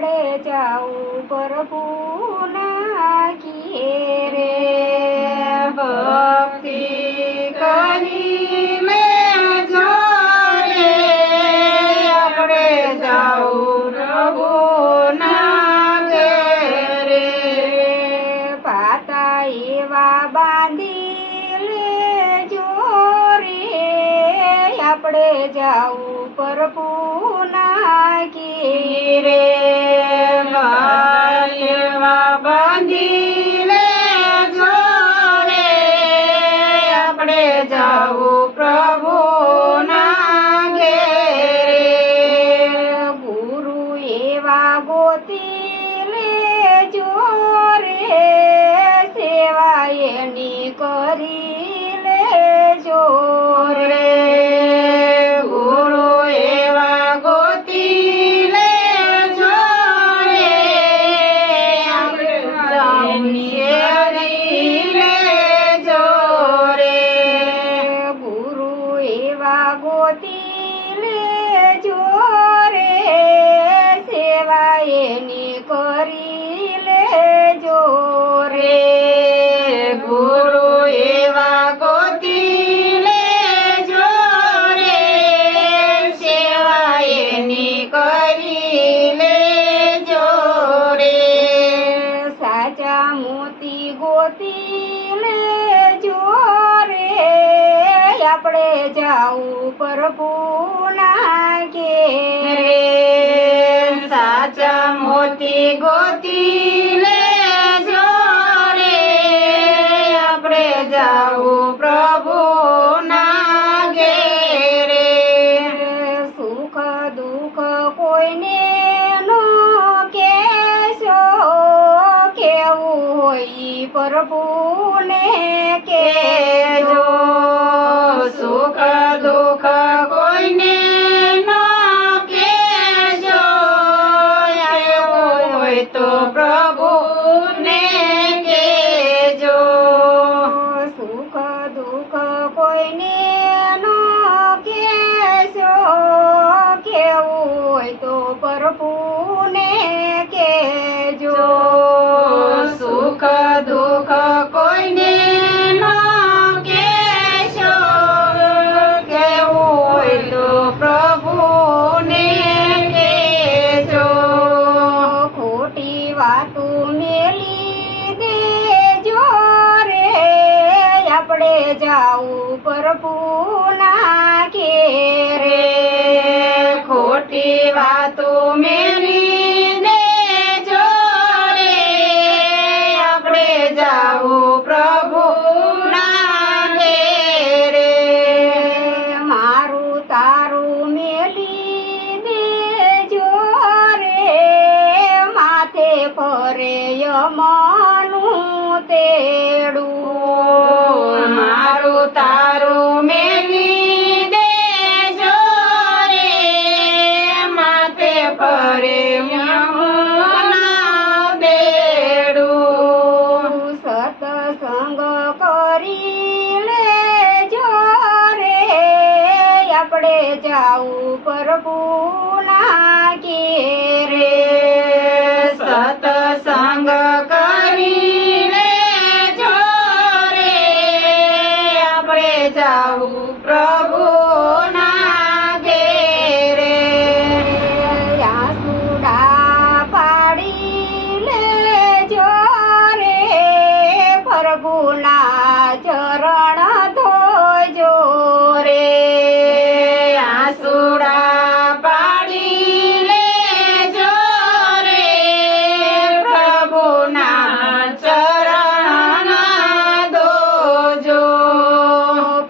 આપણે જાવું પ્રભુના ઘેરે ભક્તિ કરીને જોરે આપણે જાવું પ્રભુના ઘેરે પાતા એવા બાંધી લેજો રે આપણે જાવું પ્રભુના ઘેરે એવા બાંધી લેજો રે આપણે જાવું પ્રભુના ઘેરે ગુરુ એવા ગોતી લેજો રે સેવા એની કરી લેજો રે ગુરુ એવા ગોતી લેજો રે એની લેજો રે ગુરુ એવા ગોતી લેજો રે સેવા એની કરી લેજો રે ગુરુ એવા ગોતી લેજો રે સેવા એની કરી લેજો રે સાચા મોતી ગોતી લેજો રે આપણે જાવું પ્રભુના ઘેરે સાચા મોતી ગોતી લેજો રે આપણે જાવું પ્રભુના ઘેરે સુખ દુઃખ કોઈને નો કહેશો કેવું હોય પ્રભુને કેજો સુખ દુઃખ કોઈને ન કેજો એવું હોય તો પ્રભુને કેજો સુખ દુઃખ કોઈને નો કહેશો કેવું હોય તો પ્રભુને કહેજો સુખ દુઃખ કોઈને ન કેશો કેવું હોય તો પ્રભુને કેજો ખોટી વાતું મેલી દેજો રે આપણે જાવું પ્રભુના ઘેરે ખોટી વાતો મેલી દેજો રે આપણે જાવું પ્રભુના ઘેરે મારું તારું મેલી દેજો રે માથે ફરે યમનું તેડું મારું તારું મેલી દેજો રે માથે ફરે યમુના બેડું સત્સંગ કરી લેજો રે આપણે જાવું પ્રભુના ઘેરે સત્સંગ કરી લેજો રે આપણે જાવું પ્રભુના ઘેરે આસુડા પાડી લેજો રે પ્રભુના ચરણ ધોજો રે આસુડા પાડી લેજો રે પ્રભુના ચરણ ધોજો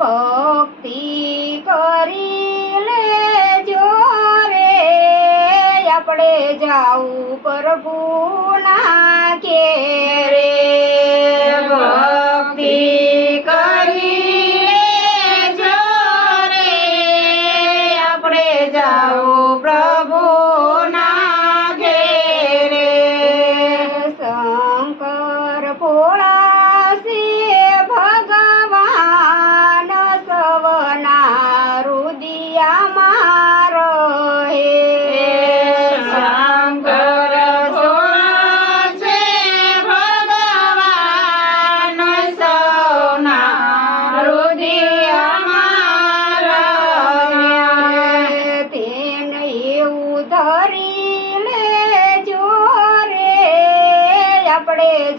ભક્તિ કરી લેજો રે આપણે જાવું પ્રભુના ઘેરે ભક્તિ કરી લેજો રે આપણે જાવું પ્રભુના ઘેરે શંકર ભોળા છે ભગવાન સવના રુદિયામાં રહે શંકર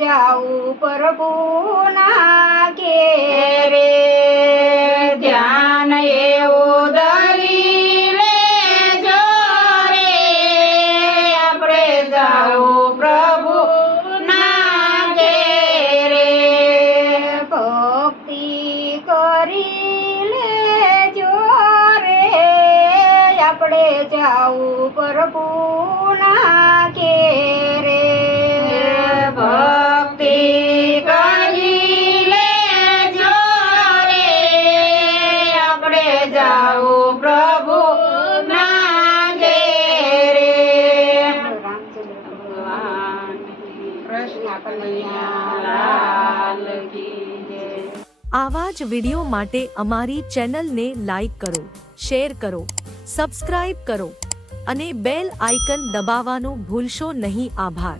જાઉં પ્રભુના ઘેર રે ધ્યાન એવું ધરી લેજો રે આપણે જાઉં પ્રભુના ઘેરે. ભક્તિ કરી લેજો રે આપણે જાઉં પ્રભુના ઘેરે. ભક્તિ કરી લેજો રે આપણે જાઉં પ્રભુના ઘેરે. કૃષ્ણ કનૈયા લાલ કી જય. આવા જ વિડિયો માટે અમારી ચેનલને લાઈક કરો, શેર કરો, સબસ્ક્રાઇબ કરો અને બેલ આઇકન દબાવવાનું ભૂલશો નહીં. આભાર.